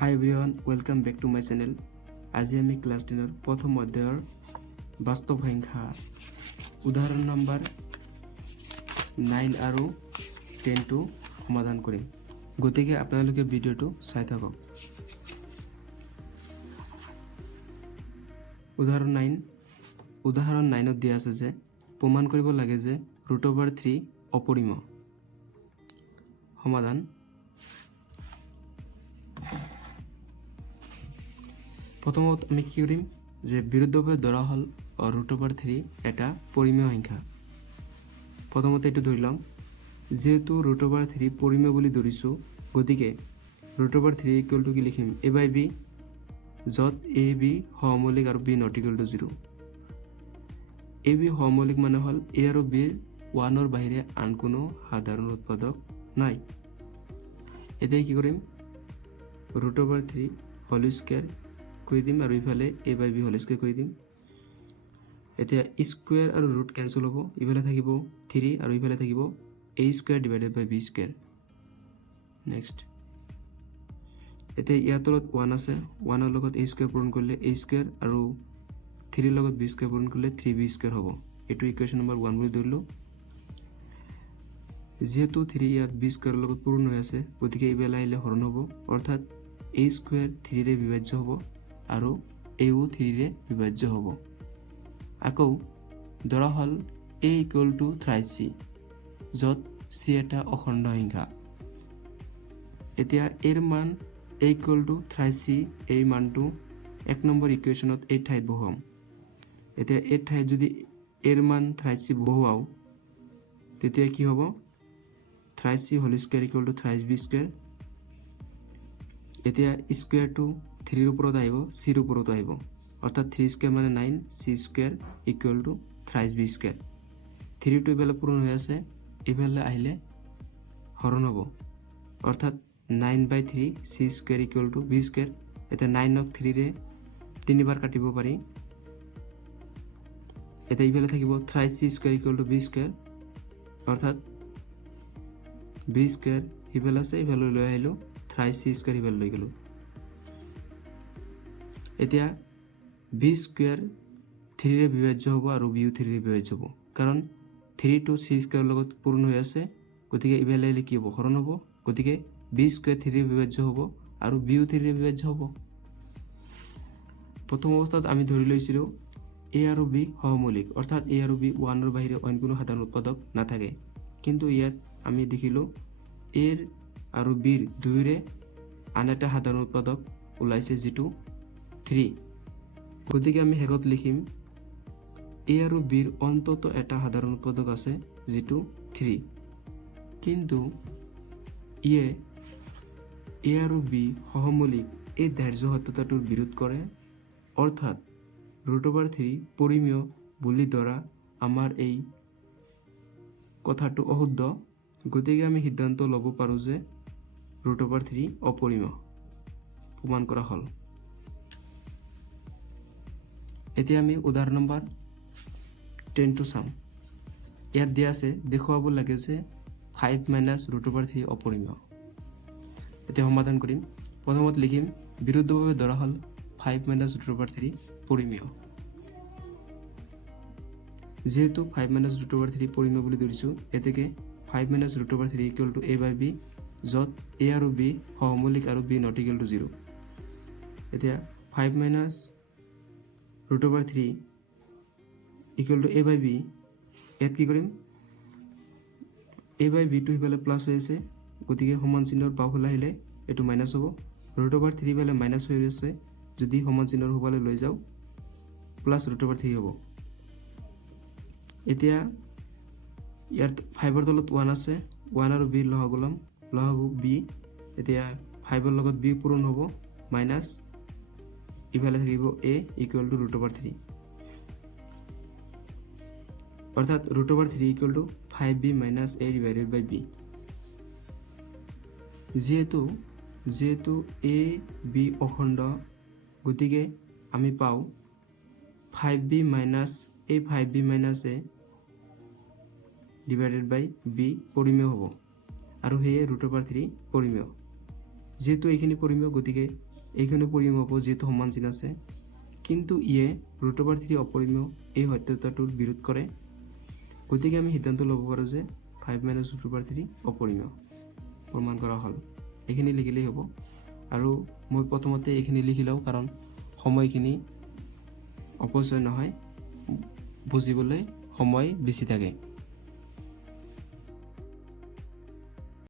Hi everyone, welcome back to my channel. আজি আমি class 10 প্রথম অধ্যায়ৰ বাস্তৱ সংখ্যা উদাহৰণ নম্বৰ 9 আৰু 10 টো সমাধান কৰিম। গতিকে আপোনালোকে ভিডিওটো চাই থাকক। উদাহৰণ 9ত দিয়া আছে যে প্ৰমাণ কৰিব লাগে যে √3 অপৰিমেয়। সমাধান প্ৰথমত আমি কি কৰিম যে বিৰুদ্ধভাৱে ধৰা হল √3 এটা পৰিমেয় সংখ্যা। প্ৰথমতে এইটো ধৰি লম যেহেতু √3 পৰিমেয় বুলি ধৰিছো গতিকে √3 ইকুৱেল টু কি লিখিম a/b যত ab সহমৌলিক আৰু b not equal to 0। ab সহমৌলিক মানে হল a আৰু b ৰ 1ৰ বাহিৰে আন কোনো সাধাৰণ উৎপাদক নাই। এতিয়া কি কৰিম √3 হোল স্কয়াৰ কৰি দিম আৰু ইফালে a/b হোল স্কয়াৰ কৰি দিম। এতিয়া স্কয়াৰ আৰু ৰুট কেনসেল হ'ব, ইফালে থাকিব 3 আৰু ইফালে থাকিব a square divided by b square. Next এতিয়া ইয়াৰ তলত 1 আছে, 1 ৰ লগত a স্কয়াৰ পূৰণ কৰিলে a স্কয়াৰ আৰু 3 ৰ লগত b স্কয়াৰ পূৰণ কৰিলে 3b স্কয়াৰ হ'ব। এটো ইকুৱেশ্যন নম্বৰ 1 বুলি ধৰিলো। যেহেতু 3 ইয়াত b স্কয়াৰৰ লগত পূৰণ হৈ আছে গতিকে ইফালে আহিলে হৰণ হ'ব, অৰ্থাৎ a স্কয়াৰ 3 ৰে বিভাজ্য হ'ব আৰু a ও 3 ৰে বিভাজ্য হ'ব। আকৌ ধৰা হল a ইকুৱেল টু 3c যত c এটা অখণ্ড সংখ্যা। এতিয়া এৰ মান a ইকুৱেল টু 3c এই মানটো 1 নম্বৰ ইকুৱেশ্যনত এই ঠাইত বহাম। এতিয়া এই ঠাইত যদি এৰ মান 3c বহাও তেতিয়া কি হ'ব 3c whole square equal to 3b square. এতিয়া স্কয়াৰটো 3 ৰ ওপৰত আহিব, c ৰ ওপৰত আহিব, অৰ্থাৎ 3 স্কয়াৰ মানে 9, c square equal to 3b square. 3 টো ইফালে পূৰণ হৈ আছে, ইফালে আহিলে হৰণ হ'ব, অৰ্থাৎ 9/3 c square equal two b square. এটা 9ক 3 ৰে 3 বাৰ কাটিব পাৰি। এটা ইফালে থাকিব 3c square equal two b square, অৰ্থাৎ b স্কয়াৰ ইফালে আছে, ইফালে লৈ আহিলো 3c স্কয়াৰ ইফালে লৈ গলো। এতিয়া b স্কয়াৰ 3 ৰে বিভাজ্য হ'ব আৰু b ও 3 ৰে বিভাজ্য হ'ব, কাৰণ 3 টো c স্কয়াৰ লগত পূৰণ হৈ আছে গতিকে ইফালে আহিলে কি হ'ব হৰণ হ'ব, গতিকে b স্কয়াৰ 3 ৰে বিভাজ্য হ'ব আৰু b ও 3 ৰে বিভাজ্য হ'ব। প্ৰথম অৱস্থাত আমি ধৰি লৈছিলো a আৰু b সহমৌলিক, অৰ্থাৎ a আৰু b 1ৰ বাহিৰে অন্য কোনো সাধাৰণ উৎপাদক নাথাকে, কিন্তু ইয়াত আমি দেখিলো a আৰু b দুয়োৰে আন এটা সাধাৰণ উৎপাদক ওলাইছে যেটো 3। গতিকে আমি হেগত লিখিম a আৰু b ৰ অন্তত এটা সাধাৰণ উৎপাদক আছে যেটো 3, কিন্তু ইয়ে a আৰু b সহমৌলিক এই ধাৰ্য সত্যতাটোৰ বিৰোধ কৰে, অৰ্থাৎ √3 পৰিমেয় বুলি ধৰা আমাৰ এই কথাটো অশুদ্ধ। গতিকে আমি সিদ্ধান্ত ল'ব পাৰো যে √3 অপৰিমেয়। প্ৰমাণ কৰা হল। এতিয়া আমি উদাহৰণ নম্বৰ 10 টো চাম। ইয়াত দিয়া আছে দেখুৱাব লাগে যে 5 - √3 অপৰিমেয়। এতিয়া সমাধান কৰিম। প্ৰথমত লিখিম বিৰুদ্ধভাৱে ধৰা হল 5 - √3 পৰিমেয়। যেহেতু 5 - √3 পৰিমেয় বুলি ধৰিছো, এতেকে 5 - √3 ইকুৱেল টু a/b যত a আৰু b সহমৌলিক আৰু b not equal to 0। এতিয়া 5 - √3 ইকুৱেল টু a/b, ইয়াত কি কৰিম a/b টো ইফালে প্লাস হৈ আছে গতিকে সমান চিহ্নৰ বাওঁফালে আহিলে এটো মাইনাস হ'ব, √3 ইফালে মাইনাস হৈ আছে যদি সমান চিহ্নৰ সোঁফালে লৈ যাও প্লাস √3 হ'ব। এতিয়া ইয়াত 5 ৰ তলত 1 আছে, 1 আৰু b লহগু লম, লহগু b। এতিয়া 5 ৰ লগত b পূৰণ হ'ব, মাইনাস ইফালে থাকিব a ইকুৱেল টু √3, অৰ্থাৎ √3 equal to 5b minus a divided by b। যেহেতু a b অখণ্ড গতিকে আমি পাও 5b minus a 5b minus a divided by b পৰিমেয় হ'ব আৰু হেয়ে √3 পৰিমেয়। যেহেতু এইখিনি পৰিমেয় গতিকে এইখনে পৰিমেয় হ'ব যিহেতু সমান চিন আছে, কিন্তু ইয়ে √3 অপৰিমেয় এই সত্যতাটোৰ বিৰোধ কৰে। গতিকে আমি সিদ্ধান্ত ল'ব পাৰোঁ যে 5 - √3 অপৰিমেয়। প্ৰমাণ কৰা হ'ল। এইখিনি লিখিলেই হ'ব। আৰু মই প্ৰথমতে এইখিনি লিখি লওঁ কাৰণ সময়খিনি অপচয় নহয়, বুজিবলৈ সময় বেছি থাকে।